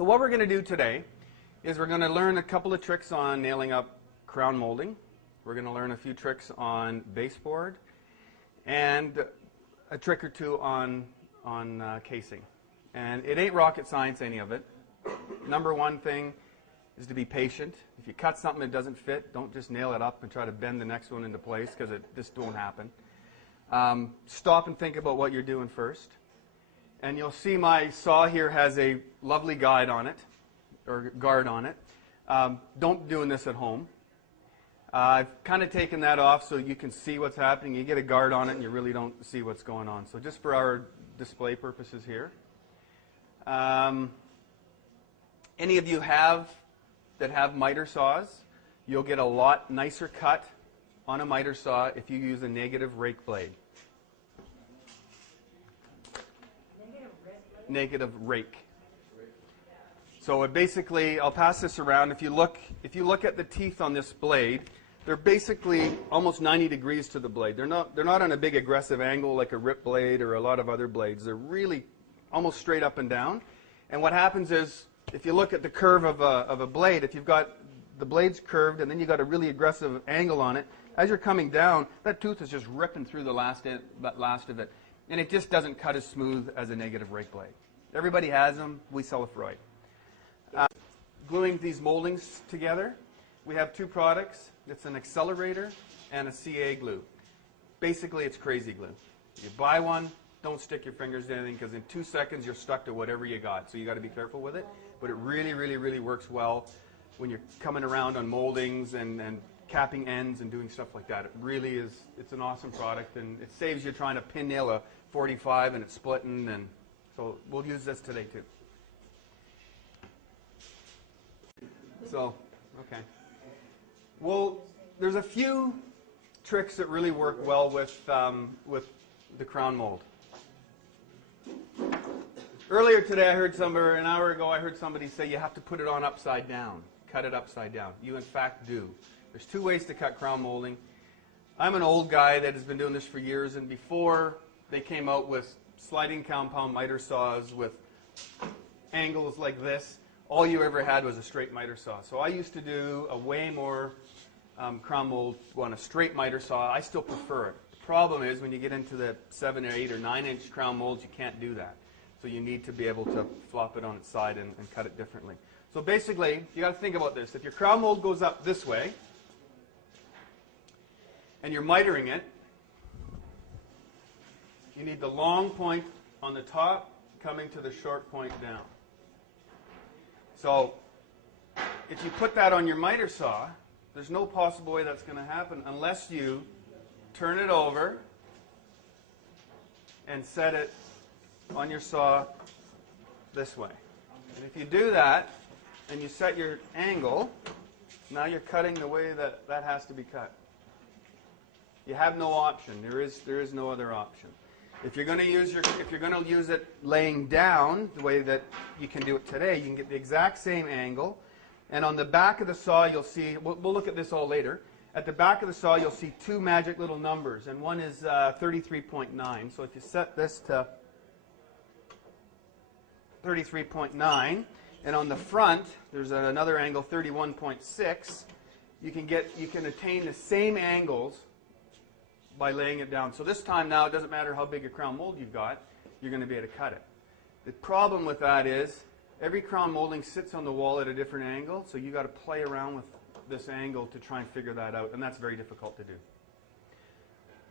So what we're going to do today is we're going to learn a couple of tricks on nailing up crown molding. We're going to learn a few tricks on baseboard and a trick or two on casing. And it ain't rocket science, any of it. Number one thing is to be patient. If you cut something that doesn't fit, don't just nail it up and try to bend the next one into place, because it just won't happen. Stop and think about what you're doing first. And you'll see my saw here has a lovely guide on it, or guard on it. Don't be doing this at home. I've kind of taken that off so you can see what's happening. You get a guard on it and you really don't see what's going on. So just for our display purposes here. Any of you that have miter saws, you'll get a lot nicer cut on a miter saw if you use a negative rake blade. Negative rake. So it basically, I'll pass this around. If you look at the teeth on this blade, they're basically almost 90 degrees to the blade. They're not on a big aggressive angle like a rip blade or a lot of other blades. They're really almost straight up and down. And what happens is, if you look at the curve of a blade, if you've got the blades curved and then you've got a really aggressive angle on it, as you're coming down, that tooth is just ripping through the last of it. And it just doesn't cut as smooth as a negative rake blade. Everybody has them. We sell a Freud. Gluing these moldings together, we have two products. It's an accelerator and a CA glue. Basically, it's crazy glue. You buy one, don't stick your fingers in anything, because in 2 seconds you're stuck to whatever you got. So you got to be careful with it. But it really, really, really works well when you're coming around on moldings and capping ends and doing stuff like that. It really is. It's an awesome product, and it saves you trying to pin nail a 45 and it's splitting. And so we'll use this today too. So, okay. Well, there's a few tricks that really work well with the crown mold. Earlier today, an hour ago, I heard somebody say you have to put it on upside down, cut it upside down. You, in fact, do. There's two ways to cut crown molding. I'm an old guy that has been doing this for years, and before they came out with sliding compound miter saws with angles like this, all you ever had was a straight miter saw. So I used to do a way more crown mold on a straight miter saw. I still prefer it. The problem is when you get into the 7 or 8 or 9 inch crown molds, you can't do that. So you need to be able to flop it on its side and cut it differently. So basically, you got to think about this. If your crown mold goes up this way, and you're mitering it, you need the long point on the top coming to the short point down. So if you put that on your miter saw, there's no possible way that's going to happen unless you turn it over and set it on your saw this way. And if you do that and you set your angle, now you're cutting the way that has to be cut. You have no option. There is no other option. If you're going to use it laying down the way that you can do it today, you can get the exact same angle. And on the back of the saw, you'll see, we'll look at this all later. At the back of the saw, you'll see two magic little numbers, and one is 33.9. So if you set this to 33.9, and on the front, there's another angle, 31.6, you can attain the same angles by laying it down. So this time now, it doesn't matter how big a crown mold you've got, you're going to be able to cut it. The problem with that is every crown molding sits on the wall at a different angle, so you've got to play around with this angle to try and figure that out, and that's very difficult to do.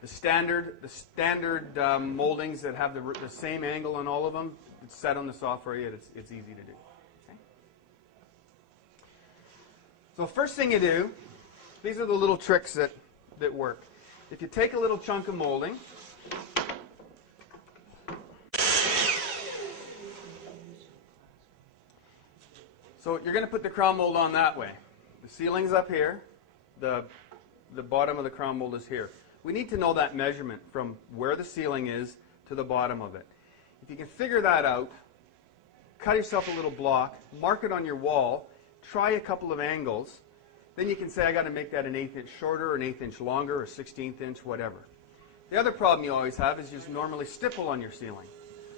The standard moldings that have the same angle on all of them, it's set on the saw for you, it's easy to do. Okay? So first thing you do, these are the little tricks that work. If you take a little chunk of molding, so you're going to put the crown mold on that way. The ceiling's up here, the bottom of the crown mold is here. We need to know that measurement from where the ceiling is to the bottom of it. If you can figure that out, cut yourself a little block, mark it on your wall, try a couple of angles, then you can say, I got to make that an 1/8 inch shorter, an 1/8 inch longer, or 1/16 inch, whatever. The other problem you always have is you normally stipple on your ceiling.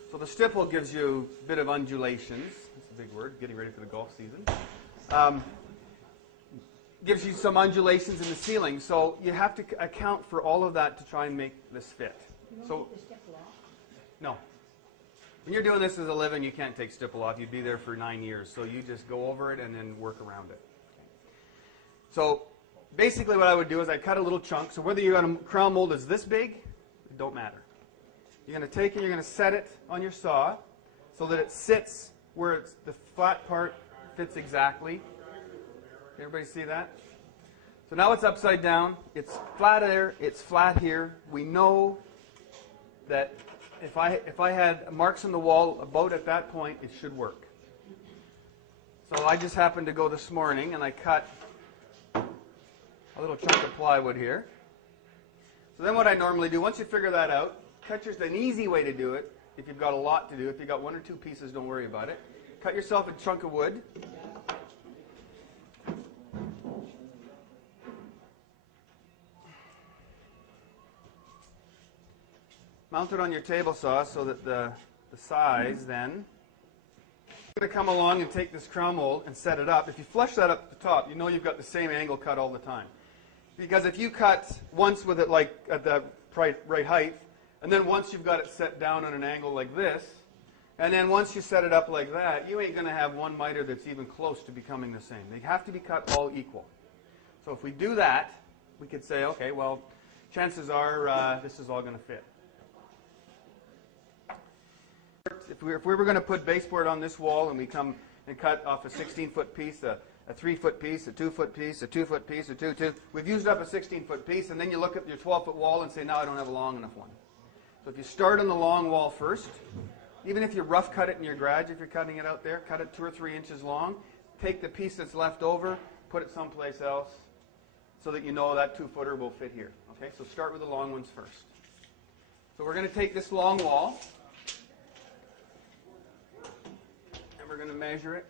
So the stipple gives you a bit of undulations. It's big word, getting ready for the golf season. Gives you some undulations in the ceiling, so you have to account for all of that to try and make this fit. So, no. When you're doing this as a living, you can't take stipple off. You'd be there for 9 years, so you just go over it and then work around it. So basically what I would do is I'd cut a little chunk. So whether you're going to crown mold is this big, it don't matter. You're going to take it, you're going to set it on your saw so that it sits where it's, the flat part fits exactly. Everybody see that? So now it's upside down. It's flat there. It's flat here. We know that if I had marks on the wall about at that point, it should work. So I just happened to go this morning and I cut a little chunk of plywood here. So then what I normally do, once you figure that out, cut an easy way to do it. If you've got a lot to do, if you've got 1 or 2 pieces, don't worry about it. Cut yourself a chunk of wood. Mount it on your table saw so that the size then. You're going to come along and take this crown mold and set it up. If you flush that up at the top, you know you've got the same angle cut all the time. Because if you cut once with it like at the right height, and then once you've got it set down on an angle like this, and then once you set it up like that, you ain't going to have one miter that's even close to becoming the same. They have to be cut all equal. So if we do that, we could say, okay, well, chances are this is all going to fit. If we were going to put baseboard on this wall and we come and cut off a 16-foot piece, a 3-foot piece, a 2-foot piece, a 2-foot piece, a 2, we've used up a 16-foot piece, and then you look at your 12-foot wall and say, no, I don't have a long enough one. So if you start on the long wall first, even if you rough cut it in your garage, if you're cutting it out there, cut it 2 or 3 inches long, take the piece that's left over, put it someplace else, so that you know that 2-footer will fit here. Okay, so start with the long ones first. So we're going to take this long wall, we're going to measure it.